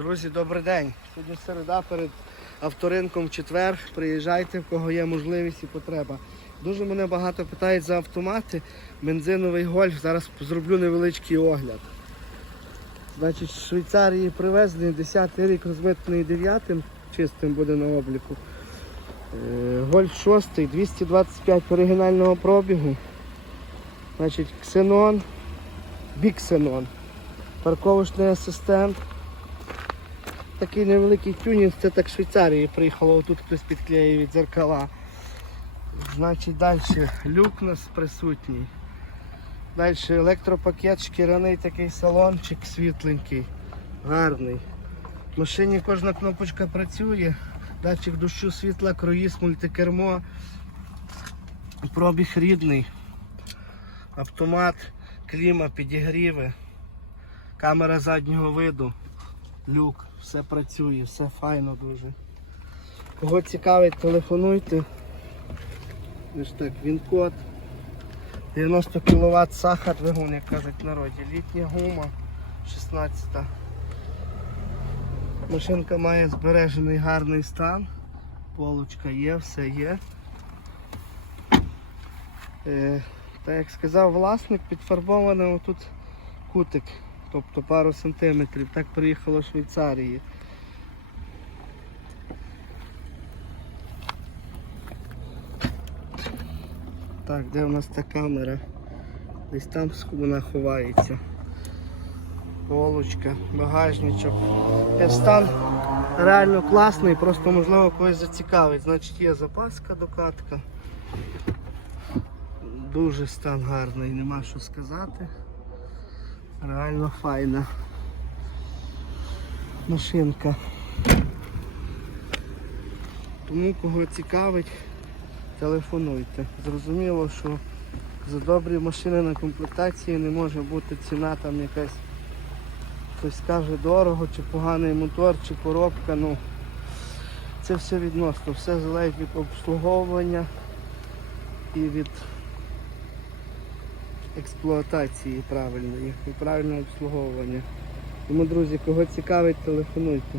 Друзі, добрий день. Сьогодні середа перед авторинком в четвер. Приїжджайте, в кого є можливість і потреба. Дуже мене багато питають за автомати. Бензиновий гольф. Зараз зроблю невеличкий огляд. Значить, з Швейцарії привезли 10 рік розмитний 9 чистим буде на обліку. Е, Гольф 6, 225 оригінального пробігу. Значить, ксенон, біксенон, парковочний асистент. Такий невеликий тюнінг, це так Швейцарії приїхало, тут хтось підклеїв від дзеркала. Значить, далі люк у нас присутній. Далі електропакет, шкіряний такий салончик світленький, гарний. В машині кожна кнопочка працює, датчик дощу, світла, круїз, мультикермо, пробіг рідний, автомат, кліма, підігріви, камера заднього виду, люк, все працює, все файно дуже. Кого цікавить, телефонуйте. Ось так, він код. 90 кВт сахар двигун, як кажуть в народі. Літня гума 16. Машинка має збережений гарний стан. Полочка є, все є. Е, так як сказав власник, підфарбований отут кутик, тобто пару сантиметрів. Так приїхало Швейцарії. Так, де у нас та камера? Десь там вона ховається. Полочка, багажничок. Е, Стан реально класний, просто можливо когось зацікавить. Значить є запаска докатка. Дуже стан гарний, нема що сказати. Реально файна машинка. Тому кого цікавить, телефонуйте. Зрозуміло, що за добрі машини на комплектації не може бути ціна там якась. Хтось скаже дорого, чи поганий мотор, чи коробка. Ну, це все відносно, все залежить від обслуговування і від експлуатації правильної і правильного обслуговування. Тому, друзі, кого цікавить, телефонуйте.